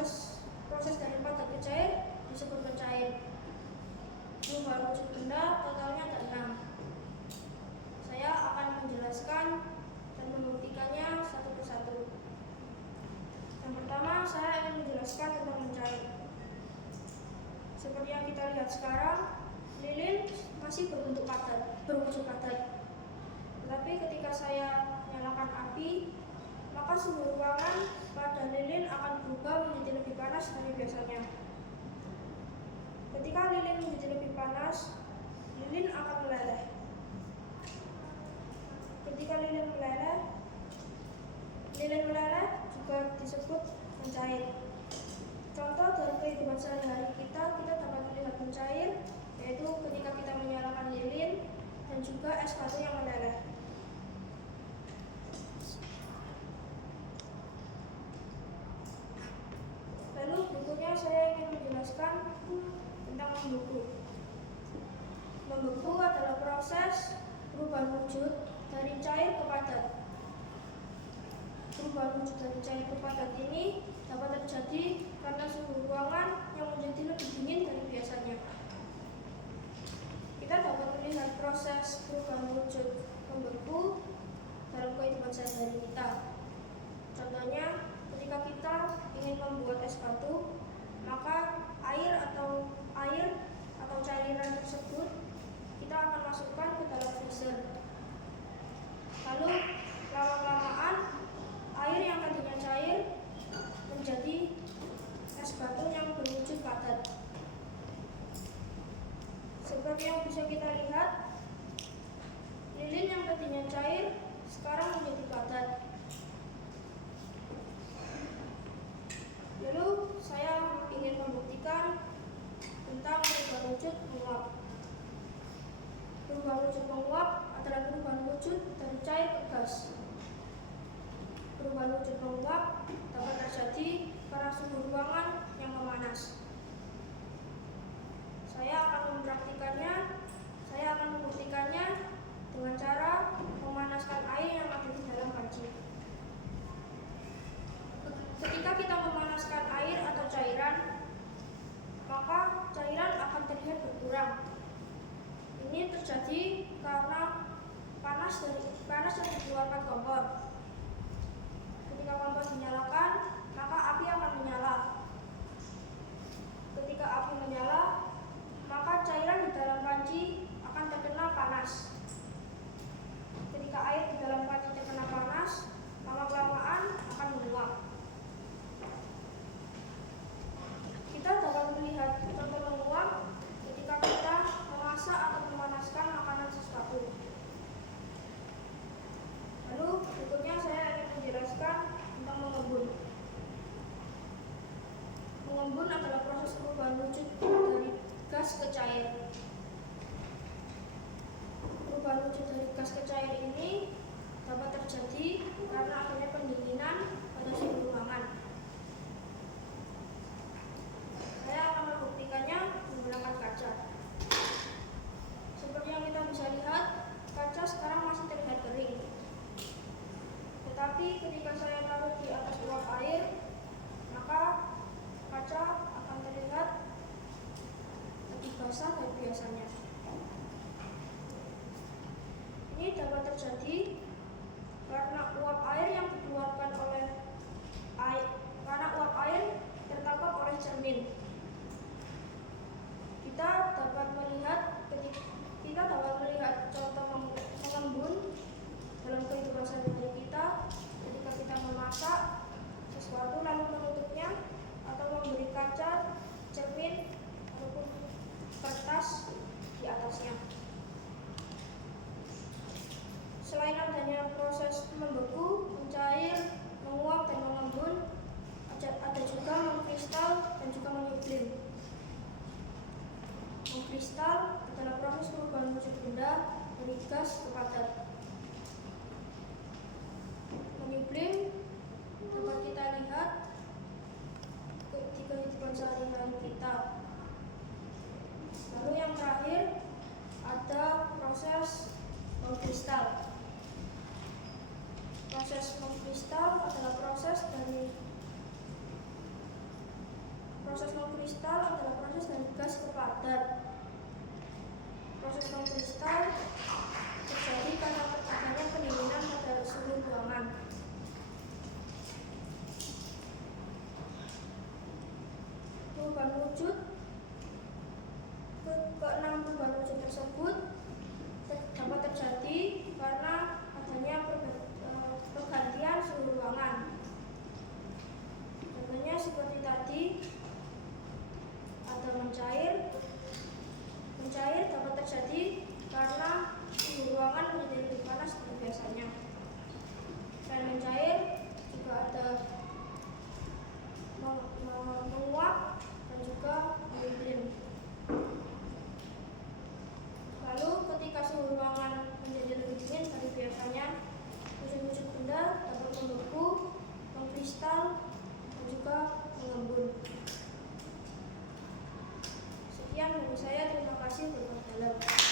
proses dari padat ke cair disebut mencair. Perubahan wujud benda totalnya ada 6. Saya akan menjelaskan dan membuktikannya satu persatu. Yang pertama, saya ingin menjelaskan tentang mencair. Seperti yang kita lihat sekarang, lilin masih berwujud padat. Tetapi ketika saya nyalakan api, maka suhu ruangan pada lilin akan berubah menjadi lebih panas dari biasanya. Ketika lilin menjadi lebih panas, lilin akan meleleh. Ketika lilin meleleh juga disebut mencair. Contoh dari kehidupan sehari-hari kita dapat melihat mencair, yaitu ketika kita menyalakan lilin dan juga es batu yang meleleh. Lalu berikutnya saya ingin menjelaskan tentang membeku. Membeku adalah proses perubahan wujud dari cair ke padat. Perubahan wujud dari cair ke padat ini dapat terjadi karena suhu ruangan yang menjadi lebih dingin dari biasanya. Kita dapat melihat proses perubahan wujud membeku dalam kehidupan sehari-hari kita. Contohnya, ketika kita ingin membuat es batu, maka air atau cairan tersebut kita akan masukkan ke dalam freezer. Lalu lama-kelamaan air yang tadinya cair menjadi es batu yang berwujud padat. Seperti yang bisa kita lihat, lilin yang tadinya cair sekarang menjadi padat. Lalu saya ingin membuktikan tentang perubahan wujud menguap. Perubahan wujud menguap adalah perubahan wujud dari cair ke gas. Perubahan wujud menguap dapat terjadi karena suhu ruangan yang memanas. Saya akan membuktikannya dengan cara memanaskan air yang ada di dalam panci. Ketika kita memanaskan air atau cairan, maka cairan akan terlihat berkurang. Ini terjadi karena panas yang dikeluarkan kompor. Ketika kompor dinyalakan, maka api akan menyala. Ketika api menyala, maka cairan di dalam panci akan terkena panas. Ketika air di dalam panci terkena panas, lama-kelamaan akan menguap. Kita dapat melihat contoh menguap ketika kita memasak atau memanaskan makanan sesuatu. Lalu berikutnya saya ingin menjelaskan tentang mengembun. Mengembun adalah proses perubahan wujud dari gas ke cair. Perubahan wujud dari gas ke cair ini dapat terjadi karena adanya pendinginan pada suhu ruangan. Saya akan membuktikannya menggunakan kaca. Seperti yang kita bisa lihat, kaca sekarang masih terlihat kering. Tetapi ketika saya taruh di atas uap air, maka kaca akan terlihat lebih basah dari biasanya. Ini dapat terjadi karena uap air tertangkap oleh cermin. Kita dapat melihat contoh mengembun dalam kehidupan sehari-hari kita ketika kita memasak sesuatu lalu menutupnya atau memberi kaca, cermin ataupun kertas di atasnya. Selain adanya proses membeku, mencair, menguap, dan mengembun, ada juga mengkristal dan juga menyublim. Mengkristal adalah proses perubahan wujud benda dari gas ke padat. Menyublim Proses non-kristal adalah proses dari gas ke padat. Proses non-kristal terjadi karena terjadinya pendinginan pada suhu ruangan. Perubahan wujud keenam perubahan wujud tersebut dapat terjadi karena adanya pergantian suhu ruangan. Contohnya seperti tadi, ada mencair. Mencair dapat terjadi karena suhu ruangan menjadi lebih panas dari biasanya. Selain mencair, juga ada menguap dan juga mengembun. Lalu ketika suhu ruangan menjadi lebih dingin dari biasanya, wujud-wujud benda dapat membeku, mengkristal, dan juga mengembun. Sekian dari saya, terima kasih. Berikut dalam.